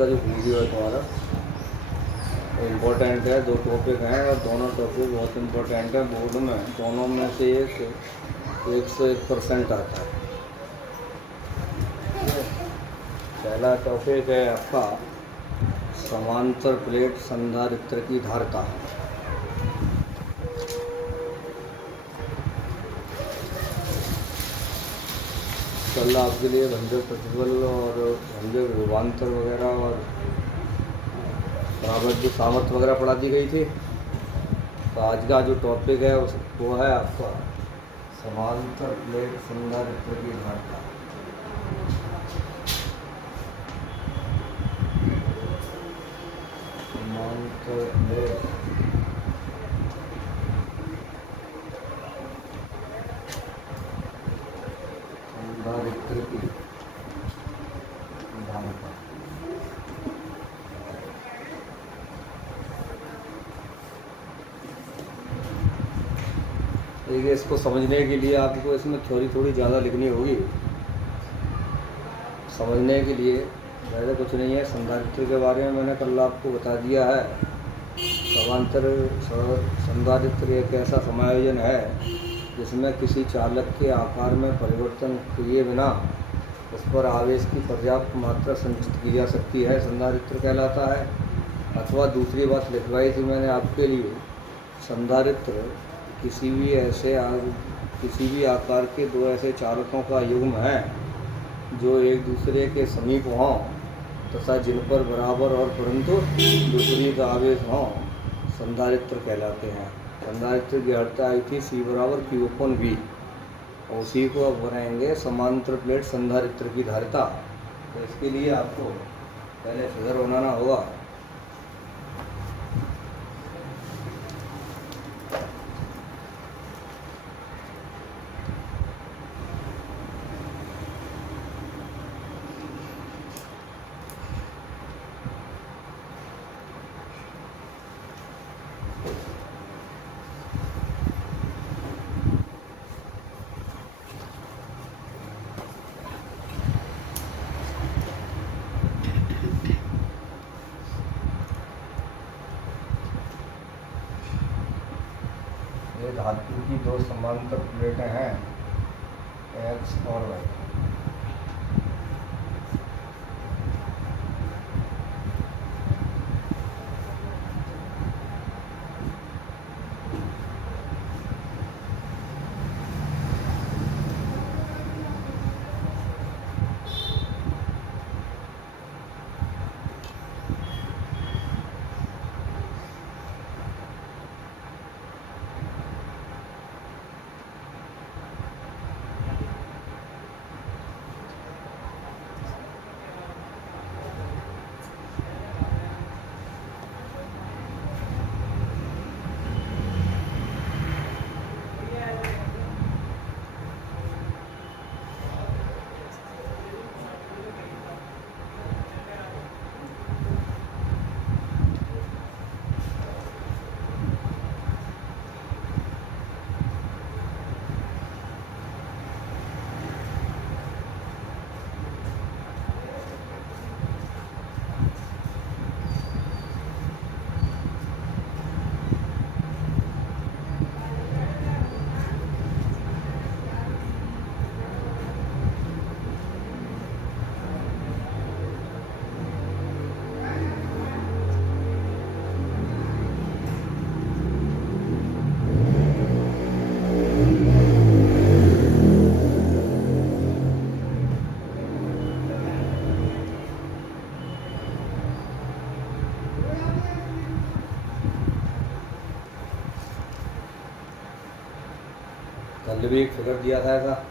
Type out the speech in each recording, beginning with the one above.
का जो वीडियो है तुम्हारा इम्पोर्टेंट है। 2 टॉपिक हैं और दोनों टॉपिक बहुत इम्पोर्टेंट है। बोर्ड में दोनों में से एक 101% आता है। पहला टॉपिक है आपका समांतर प्लेट संधारित्र की धारिता। कल आपके लिए भंजक प्रतिबल और भंजक विभवांतर वगैरह और प्रारब्ध सामर्थ्य वगैरह पढ़ा दी गई थी। तो आज का जो टॉपिक है वो है आपका समांतर प्लेट संधारित्र की धारिता। समांतर प्लेट संधारित्र की धारिता। देखिए, इसको समझने के लिए आपको इसमें थ्योरी थोड़ी ज़्यादा लिखनी होगी। समझने के लिए ज़्यादा कुछ नहीं है। संधारित्र के बारे में मैंने कल आपको बता दिया है। समांतर संधारित्र एक ऐसा समायोजन है जिसमें किसी चालक के आकार में परिवर्तन किए बिना उस पर आवेश की पर्याप्त मात्रा संचित की जा सकती है, संधारित्र कहलाता है। अथवा दूसरी बात लिखवाई थी मैंने आपके लिए, संधारित्र किसी भी आकार के 2 ऐसे चालकों का युग्म है जो एक दूसरे के समीप हों तथा जिन पर बराबर और परंतु विपरीत आवेश हों, संधारित्र कहलाते हैं। संधारित्र की धारिता आई थी C = Q/V और उसी को अब बनाएंगे समांतर प्लेट संधारित्र की धारिता। तो इसके लिए आपको पहले फिगर बनाना होगा। ये धातु की 2 समांतर प्लेटें हैं, X और Y। कल भी एक फिगर दिया था ऐसा।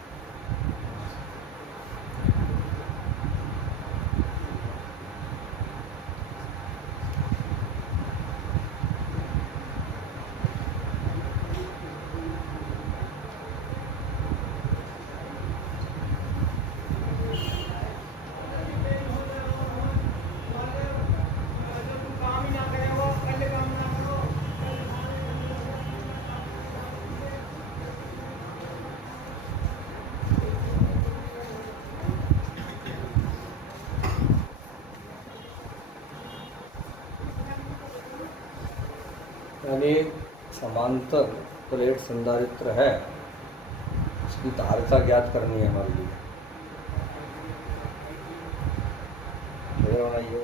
यानी समांतर प्लेट संधारित्र है, इसकी धारिता ज्ञात करनी है हमारे लिए। क्लियर होना ये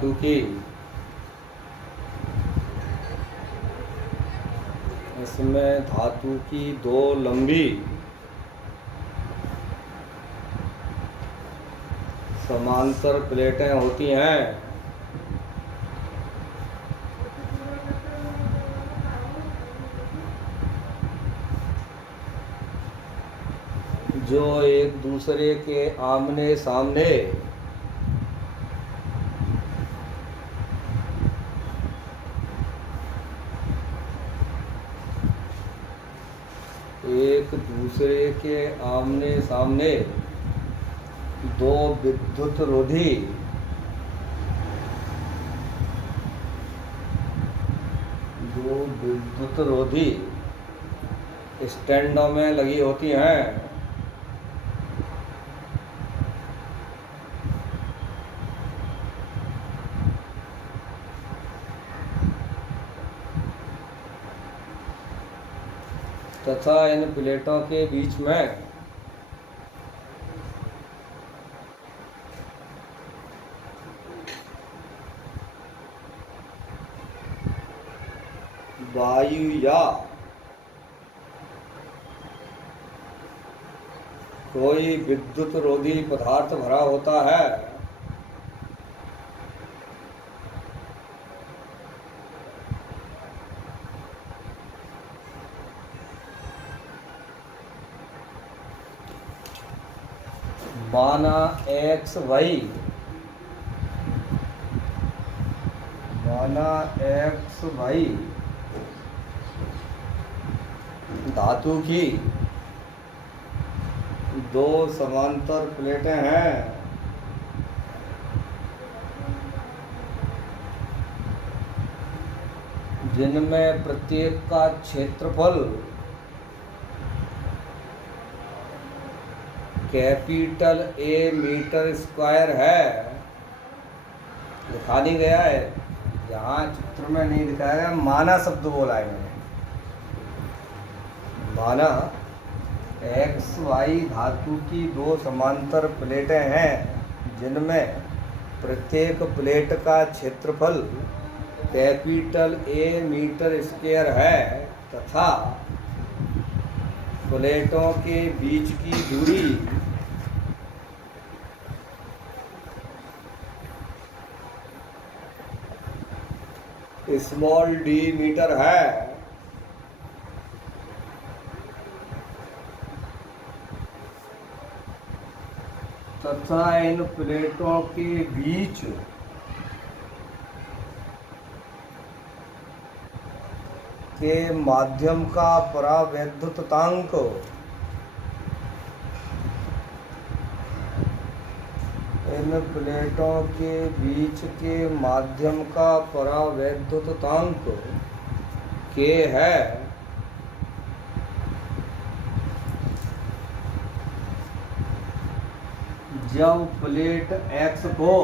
देखिए, इसमें धातु की दो लंबी समांतर प्लेटें होती हैं, जो एक दूसरे के आमने सामने दो विद्युत रोधी स्टैंडों में लगी होती हैं। तथा इन प्लेटों के बीच में वायु या कोई विद्युत रोधी पदार्थ भरा होता है। माना एक्स वाई धातु की दो समांतर प्लेटें हैं, जिनमें प्रत्येक का क्षेत्रफल कैपिटल ए मीटर स्क्वायर है। लिखा नहीं गया है, यहाँ चित्र में नहीं दिखाया गया, माना शब्द बोला है मैंने। माना एक्स वाई धातु की दो समांतर प्लेटें हैं, जिनमें प्रत्येक प्लेट का क्षेत्रफल कैपिटल ए मीटर स्क्वायर है तथा प्लेटों के बीच की दूरी स्मॉल डी मीटर है। तथा इन प्लेटों के बीच के माध्यम का परावैद्युतांक इन प्लेटों के बीच के माध्यम का परावैद्युतांक के है। जब प्लेट एक्स को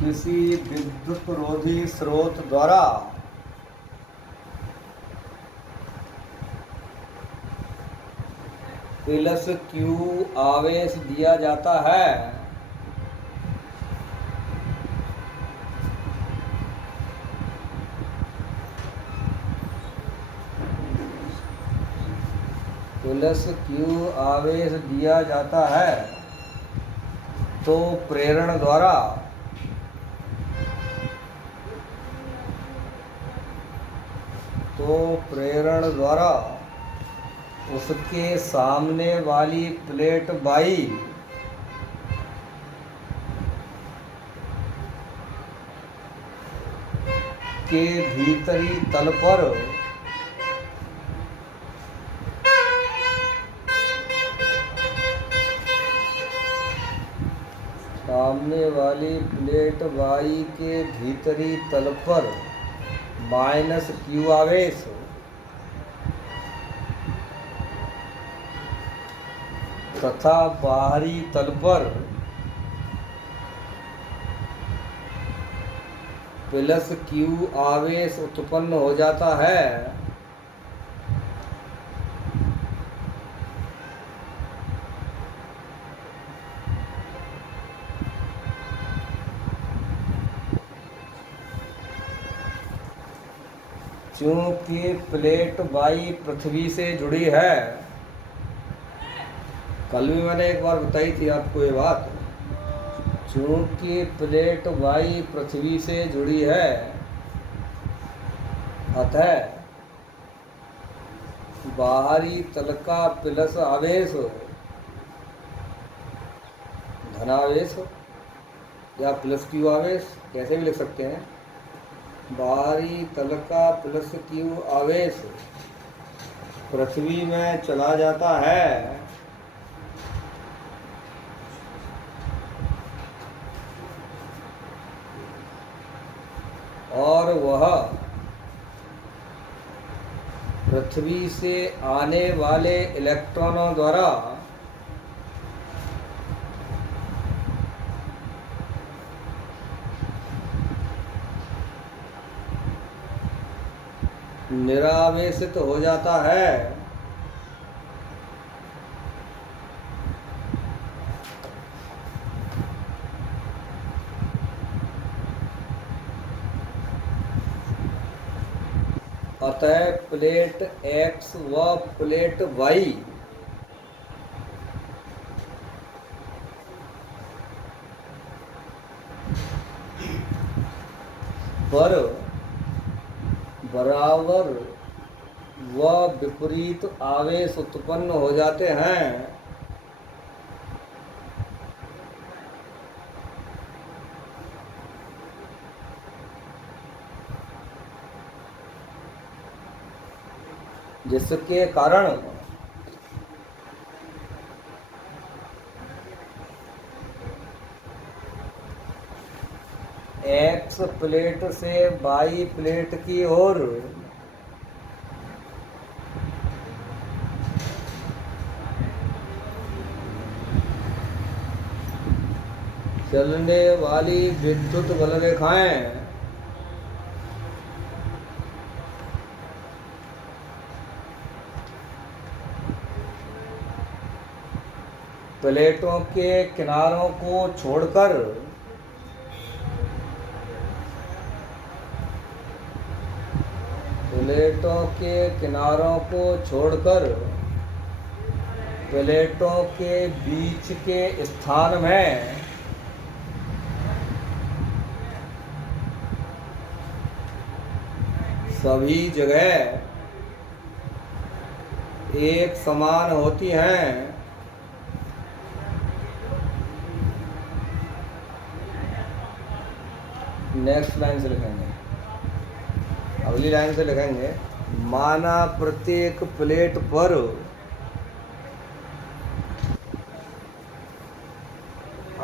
किसी विद्युत रोधी स्रोत द्वारा प्लस क्यू आवेश दिया जाता है, तो प्रेरण द्वारा उसके सामने वाली प्लेट बाई के भीतरी तल पर सामने वाली प्लेट वाई के भीतरी तल पर माइनस क्यू आवेश तथा बाहरी तल पर प्लस क्यू आवेश उत्पन्न हो जाता है। चूंकि प्लेट वाई पृथ्वी से जुड़ी है, कल भी मैंने एक बार बताई थी आपको ये बात, चूंकि प्लेट वाई पृथ्वी से जुड़ी है, अतः बाहरी तल का प्लस आवेश धनावेश या प्लस क्यू आवेश कैसे भी लिख सकते हैं, बाहरी तल का प्लस क्यू आवेश पृथ्वी में चला जाता है और वह पृथ्वी से आने वाले इलेक्ट्रॉनों द्वारा निरावेशित हो जाता है। अतः प्लेट X व प्लेट Y पर बराबर व विपरीत आवेश उत्पन्न हो जाते हैं। जिसके कारण X प्लेट से Y प्लेट की ओर चलने वाली विद्युत बल रेखाएं प्लेटों के किनारों को छोड़कर प्लेटों के किनारों को छोड़कर प्लेटों के बीच के स्थान में सभी जगह एक समान होती हैं। नेक्स्ट लाइन से लिखेंगे, अगली लाइन से लिखेंगे, माना प्रत्येक प्लेट पर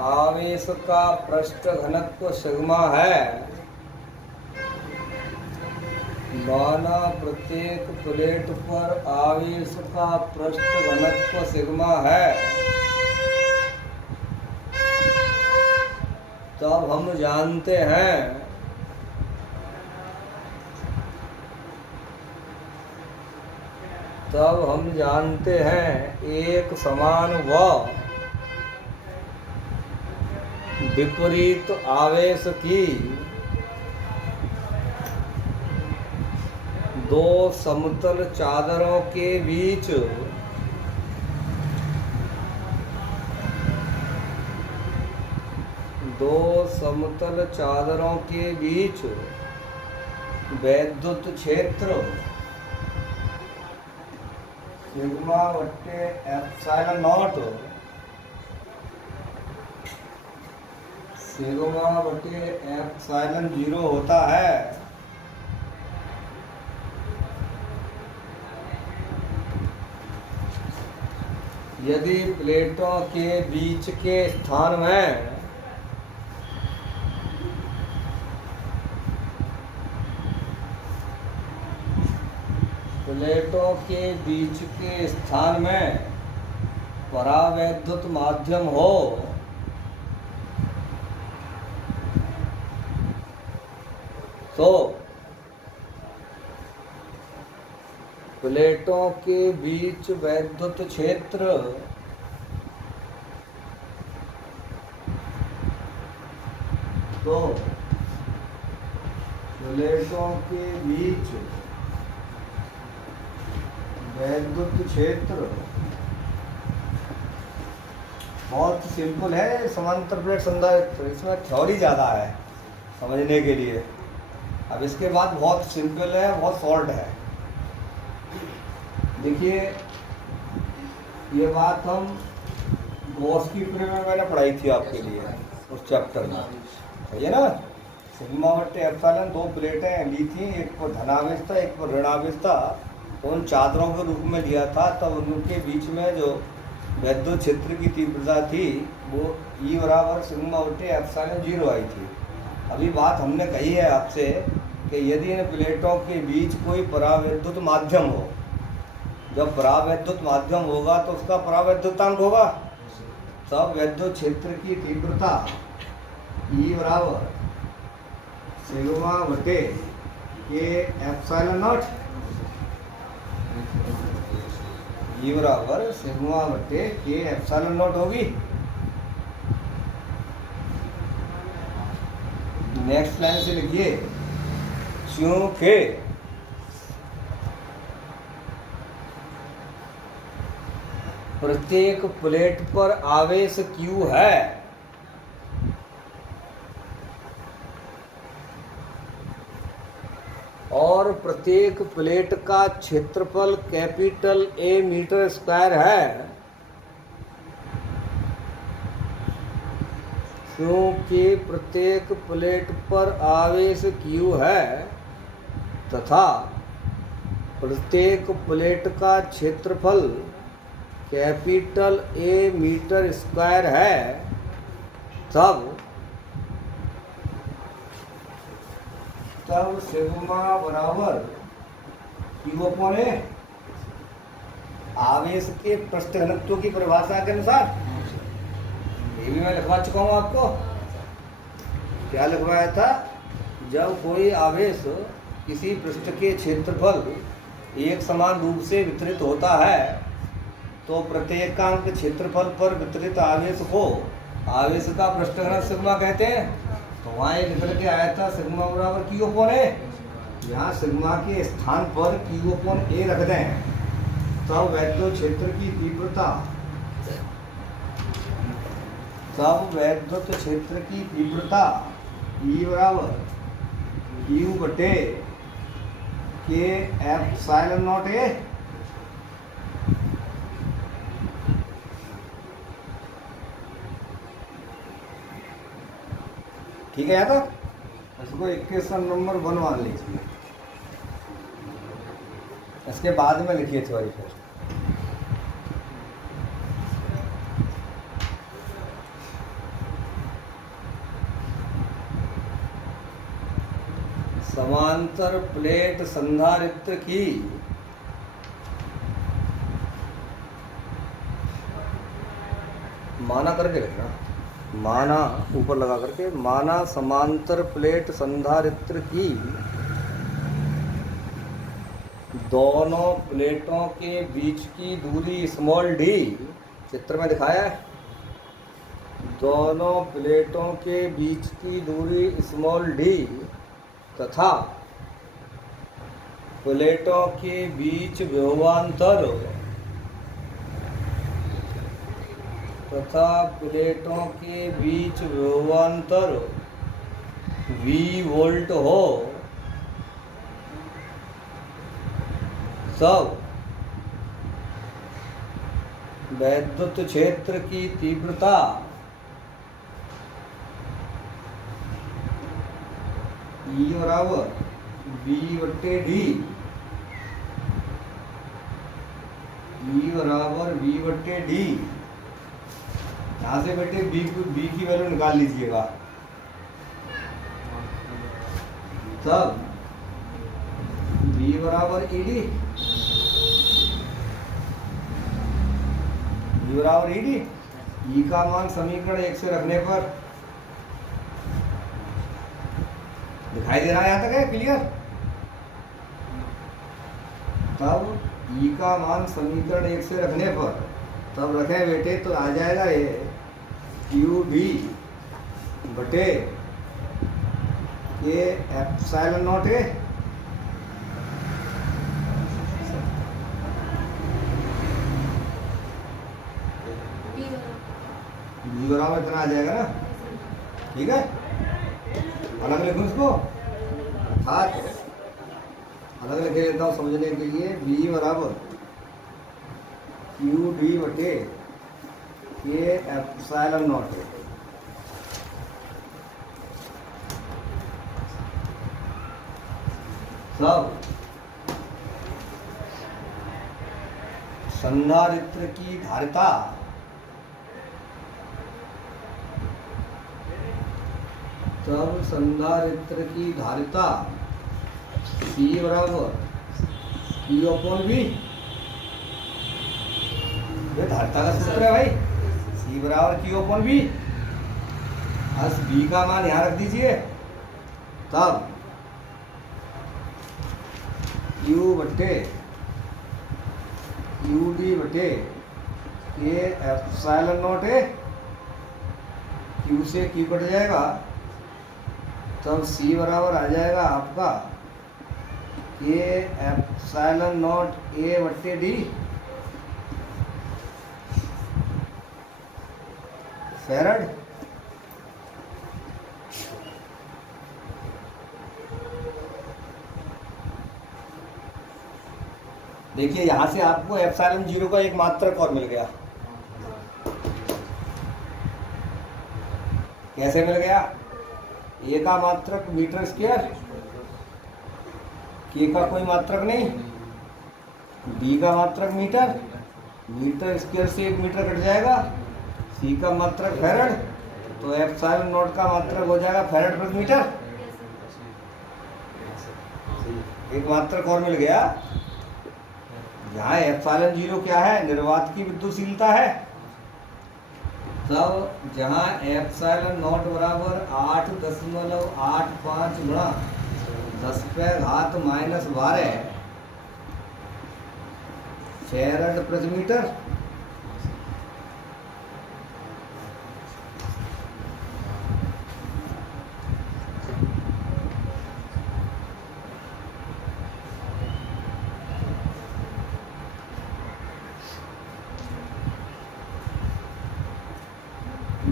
आवेश का पृष्ठ घनत्व सिग्मा है। माना प्रत्येक प्लेट पर आवेश का पृष्ठ घनत्व सिग्मा है, तब हम जानते हैं एक समान व विपरीत आवेश की दो समतल चादरों के बीच वैद्युत क्षेत्र सिग्मा बट्टे एप्सिलॉन नॉट सिग्मा बट्टे एप्सिलॉन 0 होता है। यदि प्लेटों के बीच के स्थान में प्लेटों के बीच के स्थान में परावैद्युत माध्यम हो तो प्लेटों के बीच वैद्युत क्षेत्र प्लेटों के बीच वैद्युत क्षेत्र बहुत सिंपल है। समांतर प्लेट संधारित्र, इसमें थ्योरी ज़्यादा है समझने के लिए। अब इसके बाद बहुत सिंपल है, बहुत शॉर्ट है। देखिए, ये बात हम गॉस की पीरियड में मैंने पढ़ाई थी आपके लिए उस चैप्टर में, सही है ना। सिग्मा बट्टे एप्सिलॉन, दो प्लेटें ली थी, एक पर धनावेश था एक पर ऋणावेश था। उन चादरों के रूप में लिया था, तब उनके बीच में जो वैद्युत क्षेत्र की तीव्रता थी वो E बराबर सिग्मा बट्टे एप्सिलॉन 0 आई थी। अभी बात हमने कही है आपसे कि यदि इन प्लेटों के बीच कोई परावैद्युत माध्यम हो, जब परावैद्युत माध्यम होगा तो उसका परावैद्युतांक होगा, तब वैद्युत क्षेत्र की तीव्रता E बराबर सिग्मा बटे के एप्सिलॉन नॉट, E बराबर सिग्मा बटे के एप्सिलॉन नॉट होगी। नेक्स्ट लाइन से लिखिए, क्योंकि प्रत्येक प्लेट पर आवेश Q है और प्रत्येक प्लेट का क्षेत्रफल कैपिटल A मीटर स्क्वायर है, क्योंकि प्रत्येक प्लेट पर आवेश Q है तथा प्रत्येक प्लेट का क्षेत्रफल कैपिटल A मीटर स्क्वायर है, तब सिग्मा बराबर Q अपॉन A आवेश के पृष्ठ घनत्व की परिभाषा के अनुसार। ये भी मैं लिखवा चुका हूँ आपको। क्या लिखवाया था? जब कोई आवेश किसी पृष्ठ के क्षेत्रफल एक समान रूप से वितरित होता है तो प्रत्येकांक क्षेत्रफल पर वितरित आवेश को आवेश का पृष्ठ घनत्व सिग्मा कहते हैं। तो वहाँ ये निकल के आया था सिग्मा बराबर Q अपॉन A। यहाँ सिग्मा के स्थान पर Q अपॉन A रख दें, तब वैद्युत क्षेत्र की तीव्रता E बराबर Q बटे के एप्सिलॉन नॉट A। ठीक है, तो इसको इक्वेशन नंबर 1 मान लीजिए। इसके बाद में लिखिए थ्योरी फिर। समांतर प्लेट संधारित्र की माना करके लिखना, माना ऊपर लगा करके, माना समांतर प्लेट संधारित्र की दोनों प्लेटों के बीच की दूरी स्मॉल d, चित्र में दिखाया है। दोनों प्लेटों के बीच की दूरी स्मॉल d तथा प्लेटों के बीच विभवांतर V वोल्ट हो, तब वैद्युत क्षेत्र की तीव्रता E बराबर V बट्टे D, बी बराबर बी बट्टे डी। यहाँ से बेटे बी की वैल्यू निकाल लीजिएगा। तब बी बराबर ई डी, बी बराबर ई डी। ई का मान समीकरण 1 से रखने पर दिखाई दे रहा है, यहाँ तक है क्लियर। तब ई का मान समीकरण 1 से रखने पर तब रखें बेटे तो आ जाएगा ये क्यू डी बटे ये एप्सिलॉन नॉट ए। बी बराबर इतना आ जाएगा ना, ठीक है। अलग लिखूं इसको, अर्थात अलग लिख लेता हूँ समझने के लिए। बी बराबर क्यू डी बटे ये एप्सिलॉन नॉट है। सब संधारित्र की धारिता तब संधारित्र की धारिता C बराबर Q अपॉन V। ये धारिता का सूत्र है भाई, C बराबर Q अपॉन V। बस V का मान यहाँ रख दीजिए, तब Q बटे क्यू डी बटे ये एप्सिलॉन नॉट है। Q से Q कट जाएगा, तब C बराबर आ जाएगा आपका ये एप्सिलॉन नॉट ए बट्टे डी फैरड। देखिए यहां से आपको एप्सिलॉन 0 का एक मात्रक और मिल गया। कैसे मिल गया? ए का मात्रक मीटर स्क्वायर, के का कोई मात्रक नहीं, डी का मात्रक मीटर, मीटर स्क्वायर से 1 मीटर कट जाएगा, सी का मात्रक फैरड, तो एप्सिलॉन नॉट का मात्रक हो जाएगा फैरड प्रति मीटर। एक मात्रक और मिल गया। यहाँ एप्सिलॉन 0 क्या है? निर्वात की विद्युतशीलता है। तब जहाँ एप्सिलॉन नॉट बराबर 8.85 गुणा 10⁻⁻12 फैरड प्रति मीटर।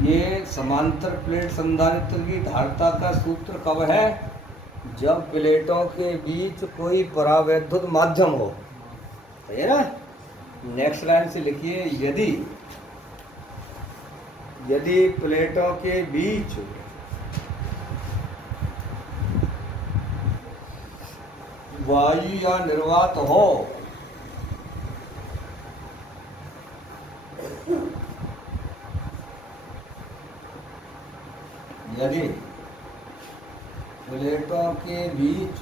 ये समांतर प्लेट संधारित्र की धारिता का सूत्र कब है? जब प्लेटों के बीच कोई परावैद्युत माध्यम हो, है ना। नेक्स्ट लाइन से लिखिए, यदि प्लेटों के बीच वायु या निर्वात हो यदि प्लेटों के बीच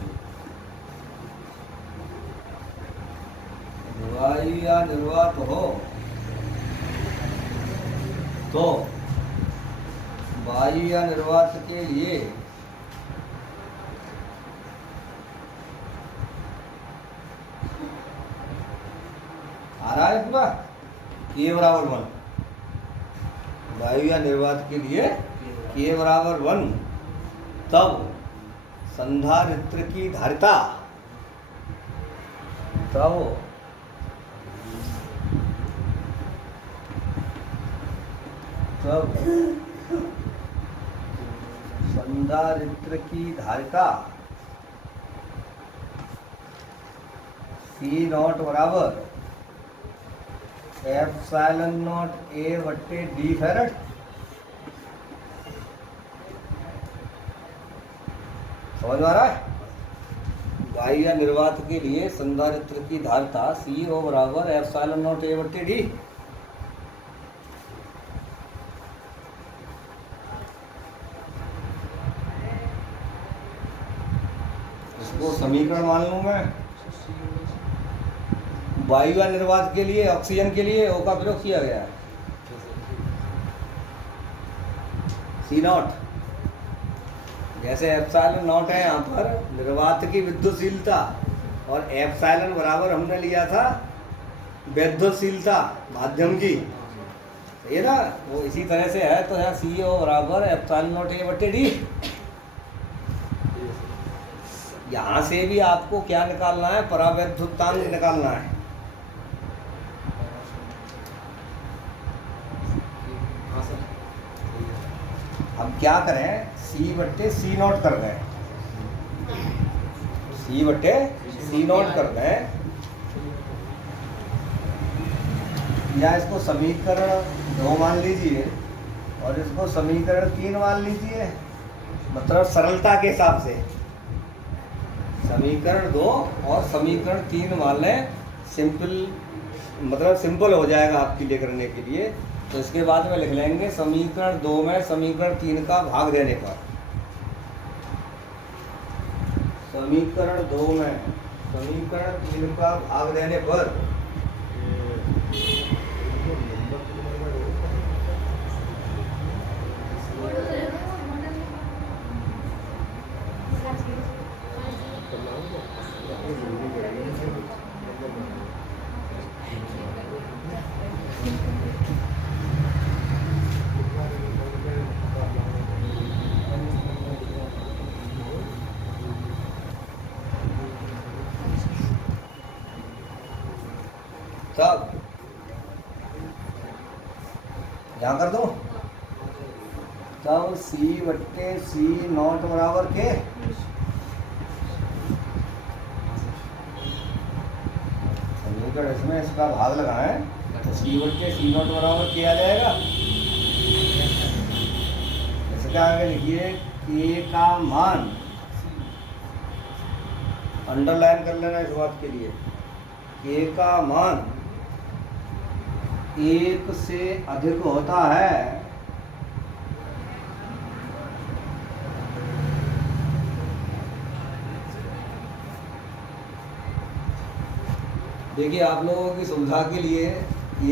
वायु या निर्वात हो तो वायु या निर्वात के लिए आ रहा है पूरा K बराबर 1। वायु या निर्वात के लिए K बराबर 1, तब संधारित्र की धारिता तब संधारित्र की धारिता C नॉट बराबर एप्सिलॉन नॉट ए बट्टे डी फैरड। समझ में आ रहा है? वायु या निर्वात के लिए संधारित्र की धारिता CO बराबर एप्सिलॉन नॉट A बटे D। इसको समीकरण मान लूं मैं। वायु या निर्वात के लिए ऑक्सीजन के लिए O का प्रयोग किया गया है C0। जैसे एप्सिलॉन नॉट है यहाँ पर निर्वात की विद्युतशीलता और एप्सिलॉन बराबर हमने लिया था विद्युतशीलता माध्यम की, सही है ना। वो इसी तरह से है, तो यहाँ CO बराबर एप्सिलॉन नॉट A बटे D। यहाँ से भी आपको क्या निकालना है, परावैद्युतांक निकालना है। अब क्या करें, C बट्टे C0 कर दें, C बट्टे C0 कर दें, या इसको समीकरण 2 मान लीजिए और इसको समीकरण 3 मान लीजिए। मतलब सरलता के हिसाब से समीकरण 2 और समीकरण 3 मान लें, सिंपल मतलब सिंपल हो जाएगा आपके लिए करने के लिए। तो इसके बाद में लिख लेंगे समीकरण 2 में समीकरण 3 का भाग देने पर, समीकरण 2 में समीकरण 3 का भाग देने पर तब यहाँ कर दो, तब C बट्टे C0 बराबर के समीकरण इसमें इसका भाग लगाएं तो C बट्टे C0 बराबर क्या आ जाएगा। इसका आगे लिखिए K का मान, अंडरलाइन कर लेना इस बात के लिए, K का मान 1 से अधिक होता है देखिए आप लोगों की सुविधा के लिए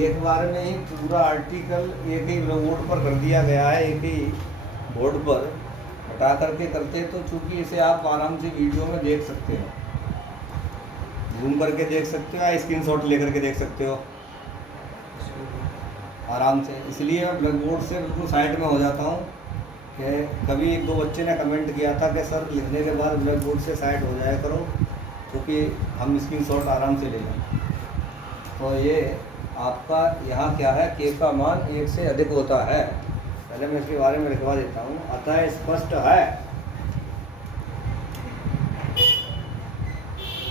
एक बार में ही पूरा आर्टिकल एक ही बोर्ड पर कर दिया गया है, एक ही बोर्ड पर हटा करके करते, तो चूंकि इसे आप आराम से वीडियो में देख सकते हो, जूम करके देख सकते हो या स्क्रीनशॉट लेकर के देख सकते हो आराम से। इसलिए मैं ब्लैक बोर्ड से बिल्कुल साइड में हो जाता हूँ कि कभी 1-2 बच्चे ने कमेंट किया था कि सर लिखने के बाद ब्लैक बोर्ड से साइड हो जाया करो, क्योंकि हम स्क्रीनशॉट आराम से ले लें। तो ये आपका यहाँ क्या है, K का मान 1 से अधिक होता है। पहले मैं इसके बारे में लिखवा देता हूँ। अतः स्पष्ट है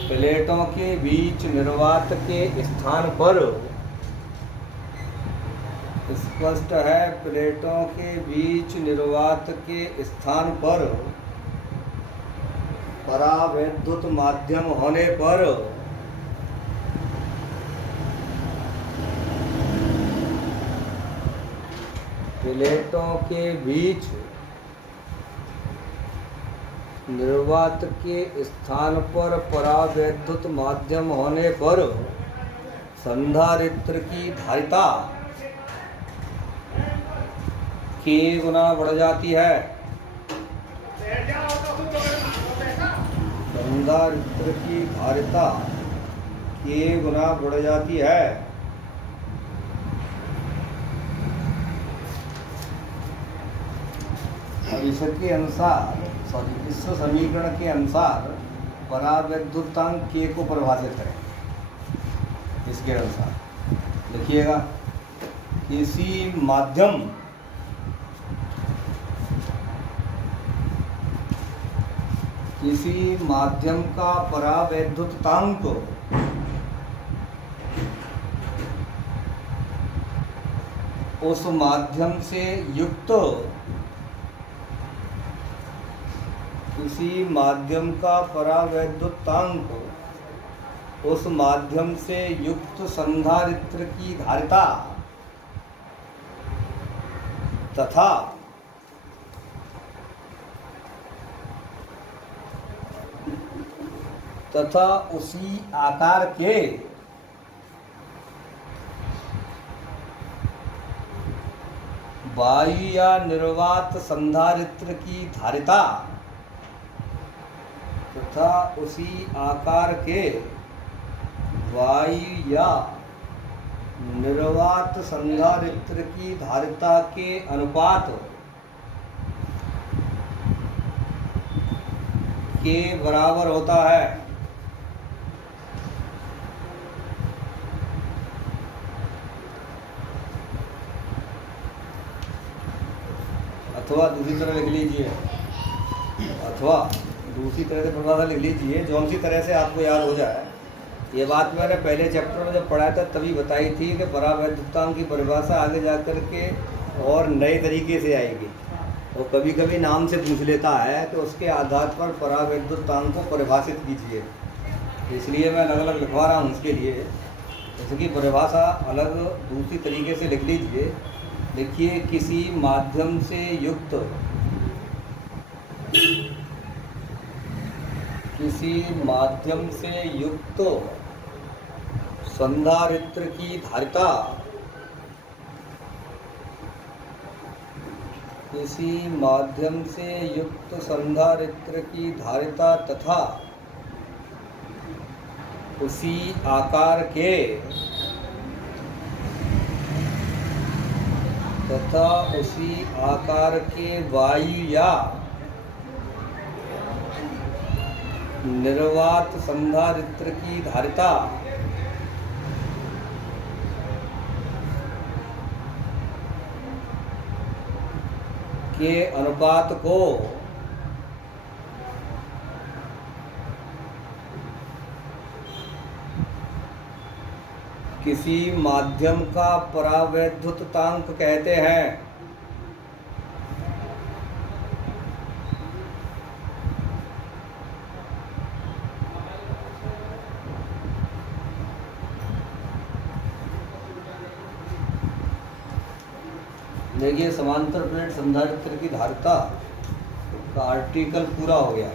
प्लेटों के बीच निर्वात के स्थान पर, स्पष्ट है प्लेटों के बीच निर्वात के स्थान पर परावैद्युत माध्यम होने पर प्लेटों के बीच निर्वात के स्थान पर परावैद्युत माध्यम होने पर संधारित्र की धारिता K गुना बढ़ जाती है। संधारित्र की धारिता K गुना बढ़ जाती है। अब इसके अनुसार इस समीकरण के अनुसार परावैद्युतांक K को परिभाषित करें। इसके अनुसार लिखिएगा, किसी माध्यम का परावैद्युतांक उस माध्यम से युक्त किसी माध्यम का परावैद्युतांक उस माध्यम से युक्त संधारित्र की धारिता तथा उसी आकार के वायु या निर्वात संधारित्र की धारिता तथा उसी आकार के वायु या निर्वात संधारित्र की धारिता के अनुपात के बराबर होता है। अथवा दूसरी तरह लिख लीजिए, अथवा दूसरी तरह से परिभाषा लिख लीजिए, जो सी तरह से आपको याद हो जाए। ये बात मैंने पहले चैप्टर में जब पढ़ाया था तभी बताई थी कि परावैद्युतांक की परिभाषा आगे जाकर के और नए तरीके से आएगी। और कभी कभी नाम से पूछ लेता है कि उसके आधार पर परावैद्युतांक को परिभाषित कीजिए, इसलिए मैं अलग अलग लिखवा रहा हूँ उसके लिए। इसकी परिभाषा अलग दूसरी तरीके से लिख लीजिए। देखिए, किसी माध्यम से युक्त संधारित्र की धारिता किसी माध्यम से युक्त संधारित्र की धारिता तथा उसी आकार के वायु या निर्वात संधारित्र की धारिता के अनुपात को किसी माध्यम का परावैद्युतांक कहते हैं। देखिए, समांतर प्लेट संधारित्र की धारिता का आर्टिकल पूरा हो गया।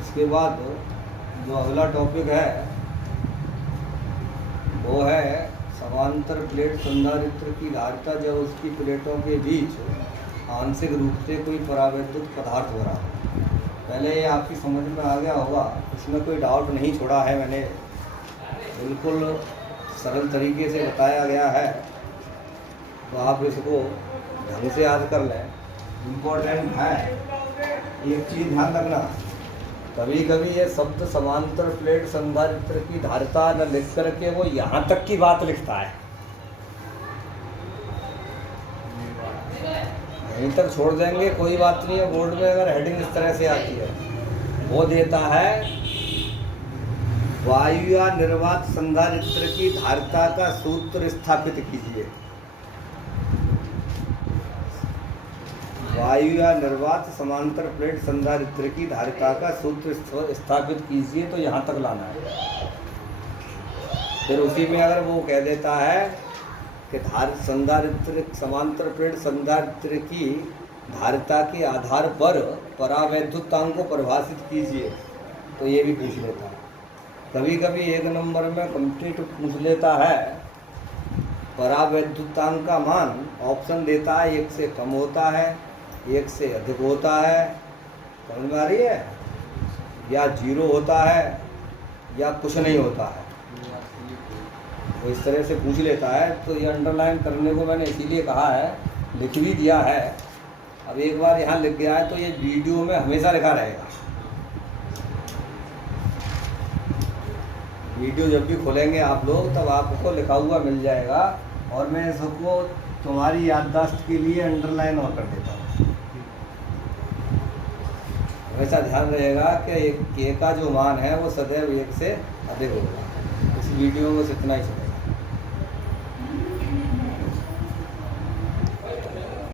इसके बाद जो अगला टॉपिक है वो है समांतर प्लेट संधारित्र की धारिता जब उसकी प्लेटों के बीच आंशिक रूप से कोई परावैद्युत पदार्थ हो रहा है। पहले ये आपकी समझ में आ गया होगा, इसमें कोई डाउट नहीं छोड़ा है मैंने, बिल्कुल सरल तरीके से बताया गया है। तो आप इसको ढंग से याद कर लें। इम्पोर्टेंट है, एक चीज़ ध्यान रखना, कभी कभी ये शब्द समांतर प्लेट संधारित्र की धारिता न लिख करके वो यहाँ तक की बात लिखता है, यहीं तक छोड़ देंगे कोई बात नहीं है। बोर्ड में अगर हेडिंग इस तरह से आती है, वो देता है वायु या निर्वात संधारित्र की धारिता का सूत्र स्थापित कीजिए। वायु या निर्वात समांतर प्लेट संधारित्र की धारिता का सूत्र स्थापित कीजिए, तो यहाँ तक लाना है। फिर उसी में अगर वो कह देता है कि संधारित्र समांतर प्लेट संधारित्र की धारिता के आधार पर परावैद्युतांक को परिभाषित कीजिए, तो ये भी पूछ लेता है। कभी कभी एक नंबर में कंप्लीट पूछ लेता है, परावैद्युतांक का मान ऑप्शन देता है, 1 से कम होता है, 1 से अधिक होता है, समझ में आ रही है, या 0 होता है, या कुछ नहीं होता है। वो इस तरह से पूछ लेता है। तो ये अंडरलाइन करने को मैंने इसीलिए कहा है, लिख भी दिया है। अब एक बार यहाँ लिख गया है तो ये वीडियो में हमेशा लिखा रहेगा। वीडियो जब भी खोलेंगे आप लोग, तब आपको लिखा हुआ मिल जाएगा। और मैं इसको तुम्हारी याददाश्त के लिए अंडरलाइन और कर देता हूँ। हमेशा ध्यान रहेगा कि K का जो मान है वो सदैव 1 से अधिक होगा। इस वीडियो में बस इतना ही समझ।